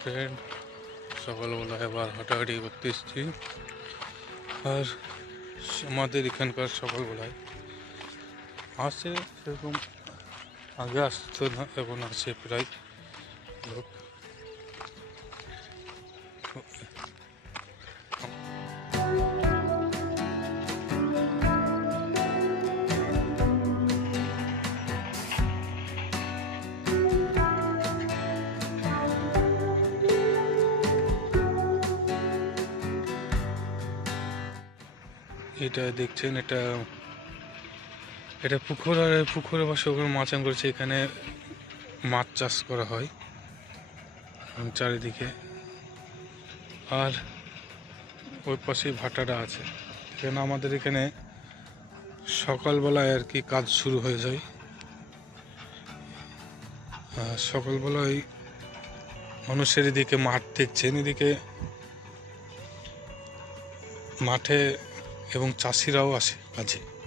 Friend সকালবেলা এবার হাঁটাহাঁটি করতে এসেছি। আর আমাদের এখানকার সকালবেলায় আসে সেরকম আগে আসতো না, এখন আসে প্রায়। লোক এটা দেখছেন, এটা এটা পুকুর, আর পুকুরে ওখানে মাছ চান করেছে, এখানে মাছ চাষ করা হয় চারিদিকে। আর ওই পাশেই ভাটাটা আছে। এখানে আমাদের এখানে সকালবেলায় আর কি কাজ শুরু হয়ে যায়। সকালবেলায় মানুষের এদিকে মাঠ দেখছেন, এদিকে মাঠে এবং চাষিরাও আসে কাজে।